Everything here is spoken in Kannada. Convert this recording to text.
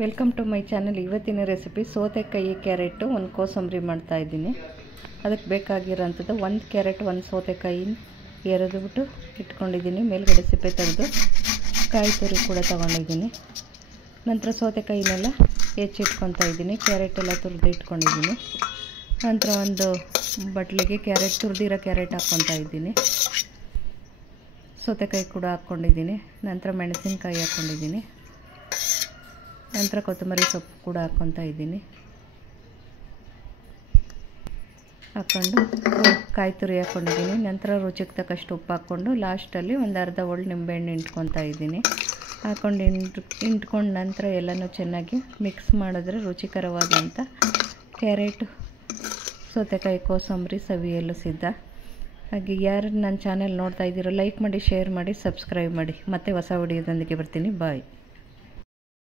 Welcome to my channel. ಇವತ್ತಿನ ರೆಸಿಪಿ ಸೌತೆಕಾಯಿ ಕ್ಯಾರೆಟು ಒಂದು ಕೋಸಂಬರಿ ಮಾಡ್ತಾ ಇದ್ದೀನಿ. ಅದಕ್ಕೆ ಬೇಕಾಗಿರೋಂಥದ್ದು 1 ಕ್ಯಾರೆಟ್ 1 ಸೌತೆಕಾಯಿ ಎರೆದುಬಿಟ್ಟು ಇಟ್ಕೊಂಡಿದ್ದೀನಿ. ಮೇಲ್ಗಡೆ ಸಿಪ್ಪೆ ತೆಗೆದು ಕಾಯಿ ತುರಿ ಕೂಡ ತೊಗೊಂಡಿದ್ದೀನಿ. ನಂತರ ಸೌತೆಕಾಯಿನೆಲ್ಲ ಹೆಚ್ಚಿಟ್ಕೊತಾ ಇದ್ದೀನಿ. ಕ್ಯಾರೆಟ್ ಎಲ್ಲ ತುರಿದು ಇಟ್ಕೊಂಡಿದ್ದೀನಿ. ನಂತರ ಒಂದು ಬಟ್ಲಿಗೆ ತುರಿದಿರೋ ಕ್ಯಾರೆಟ್ ಹಾಕ್ಕೊತಾ ಇದ್ದೀನಿ. ಸೌತೆಕಾಯಿ ಕೂಡ ಹಾಕ್ಕೊಂಡಿದ್ದೀನಿ. ನಂತರ ಮೆಣಸಿನಕಾಯಿ ಹಾಕ್ಕೊಂಡಿದ್ದೀನಿ. ನಂತರ ಕೊತ್ತಂಬರಿ ಸೊಪ್ಪು ಕೂಡ ಹಾಕ್ಕೊತಾ ಇದ್ದೀನಿ. ಹಾಕ್ಕೊಂಡು ಕಾಯಿ ತುರಿ ಹಾಕ್ಕೊಂಡಿದ್ದೀನಿ. ನಂತರ ರುಚಿಗೆ ತಕ್ಕಷ್ಟು ಉಪ್ಪು ಹಾಕ್ಕೊಂಡು ಲಾಸ್ಟಲ್ಲಿ ಒಂದು ಅರ್ಧ ಒಳ್ಳೆ ನಿಂಬೆಹಣ್ಣು ಇಂಟ್ಕೊತಾ ಇದ್ದೀನಿ. ಹಾಕ್ಕೊಂಡು ಇಂಟ್ಕೊಂಡು ನಂತರ ಎಲ್ಲನೂ ಚೆನ್ನಾಗಿ ಮಿಕ್ಸ್ ಮಾಡಿದ್ರೆ ರುಚಿಕರವಾದಂಥ ಕ್ಯಾರೆಟ್ ಸೌತೆಕಾಯಿ ಕೋಸಂಬರಿ ಸವಿಯಲು ಸಿದ್ಧ. ಹಾಗೆ ಯಾರು ನನ್ನ ಚಾನೆಲ್ ನೋಡ್ತಾ ಇದ್ದೀರೋ ಲೈಕ್ ಮಾಡಿ, ಶೇರ್ ಮಾಡಿ, ಸಬ್ಸ್ಕ್ರೈಬ್ ಮಾಡಿ. ಮತ್ತೆ ಹೊಸ ವಿಡಿಯೋದೊಂದಿಗೆ ಬರ್ತೀನಿ. ಬಾಯ್.